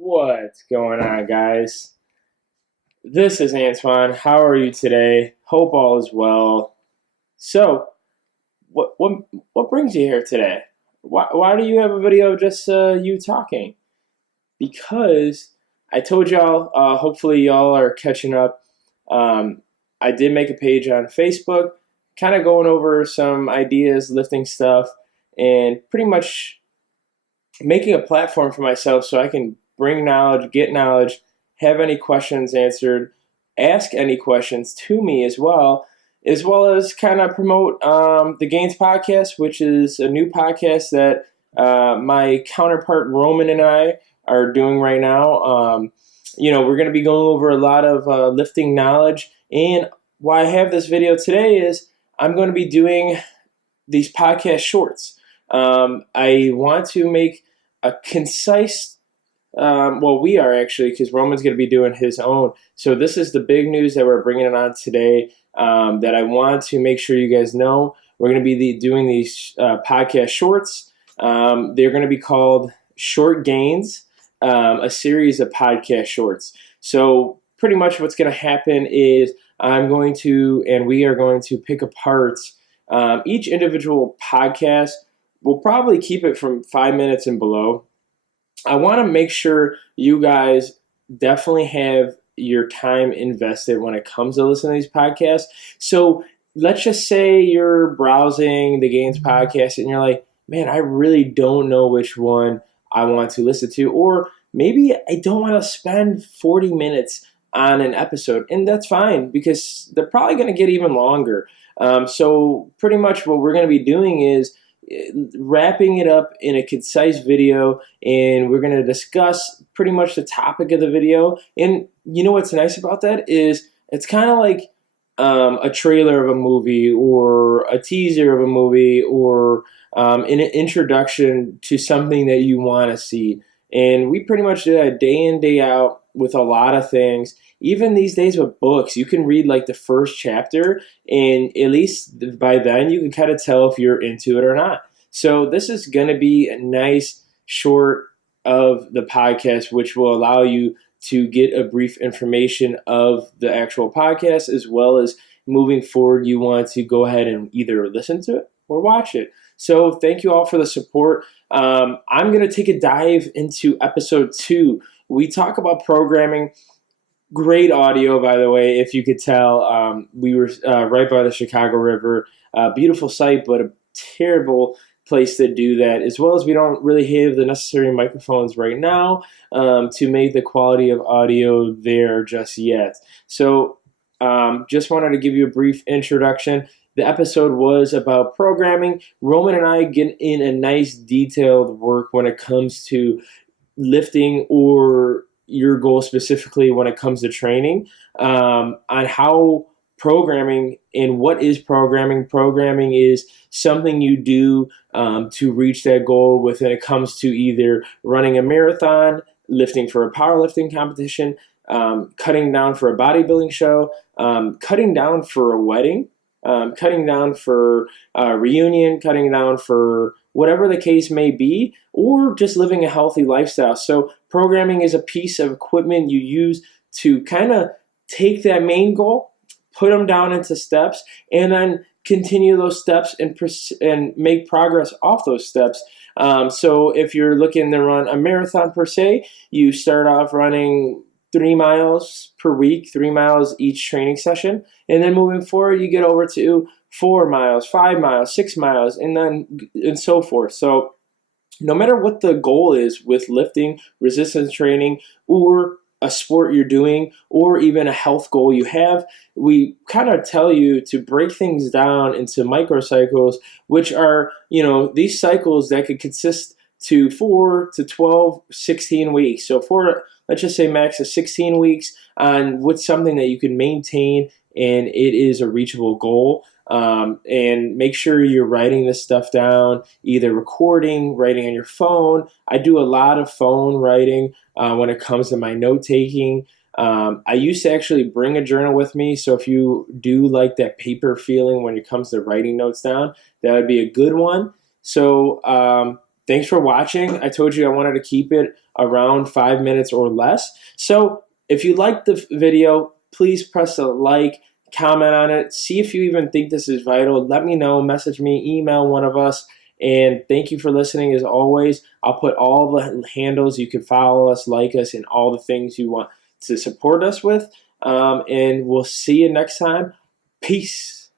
What's going on, guys? This is Antoine. How are you today? Hope all is well. So, what brings you here today? Why do you have a video of just you talking? Because I told y'all. Hopefully, y'all are catching up. Um, I did make a page on Facebook, kind of going over some ideas, lifting stuff, and pretty much making a platform for myself so I can bring knowledge, get knowledge, have any questions answered, ask any questions to me as well as kind of promote the Gainz Podcast, which is a new podcast that my counterpart Roman and I are doing right now. We're going to be going over a lot of lifting knowledge. And why I have this video today is I'm going to be doing these podcast shorts. I want to make a concise, we are actually, because Roman's going to be doing his own. So this is the big news that we're bringing on today that I want to make sure you guys know. We're going to be doing these podcast shorts. They're going to be called Short Gains, a series of podcast shorts. So pretty much what's going to happen is we are going to pick apart each individual podcast. We'll probably keep it from 5 minutes and below. I want to make sure you guys definitely have your time invested when it comes to listening to these podcasts. So let's just say you're browsing the Gainz Podcast and you're like, man, I really don't know which one I want to listen to. Or maybe I don't want to spend 40 minutes on an episode. And that's fine because they're probably going to get even longer. So pretty much what we're going to be doing is wrapping it up in a concise video, and we're going to discuss pretty much the topic of the video. And you know what's nice about that is it's kind of like a trailer of a movie or a teaser of a movie or an introduction to something that you want to see. And we pretty much do that day in, day out with a lot of things. Even these days with books, you can read like the first chapter, and at least by then you can kind of tell if you're into it or not. So this is going to be a nice short of the podcast, which will allow you to get a brief information of the actual podcast, as well as moving forward, you want to go ahead and either listen to it or watch it. So thank you all for the support. I'm going to take a dive into episode 2. We talk about programming. Great audio, by the way, if you could tell. We were right by the Chicago River. Beautiful sight, but a terrible place to do that, as well as we don't really have the necessary microphones right now to make the quality of audio there just yet. So just wanted to give you a brief introduction. The episode was about programming. Roman and I get in a nice detailed work when it comes to lifting or your goal specifically when it comes to training on how programming and what is programming. Programming is something you do to reach that goal when it comes to either running a marathon, lifting for a powerlifting competition, cutting down for a bodybuilding show, cutting down for a wedding, cutting down for a reunion, cutting down for whatever the case may be, or just living a healthy lifestyle. So programming is a piece of equipment you use to kind of take that main goal, put them down into steps, and then continue those steps and make progress off those steps. So if you're looking to run a marathon per se, you start off running 3 miles per week, 3 miles each training session. And then moving forward, you get over to 4 miles, 5 miles, 6 miles, and so forth. So no matter what the goal is with lifting, resistance training, or a sport you're doing, or even a health goal you have, we kind of tell you to break things down into microcycles, which are, these cycles that could consist to 4 to 12, 16 weeks. So for, let's just say max of 16 weeks on what's something that you can maintain and it is a reachable goal. And make sure you're writing this stuff down, either recording, writing on your phone. I do a lot of phone writing when it comes to my note taking. I used to actually bring a journal with me. So if you do like that paper feeling when it comes to writing notes down, that would be a good one. So thanks for watching. I told you I wanted to keep it around 5 minutes or less. So if you liked the video, please press a like, comment on it, see if you even think this is vital. Let me know, message me, email one of us. And thank you for listening as always. I'll put all the handles you can follow us, like us, and all the things you want to support us with. And we'll see you next time. Peace.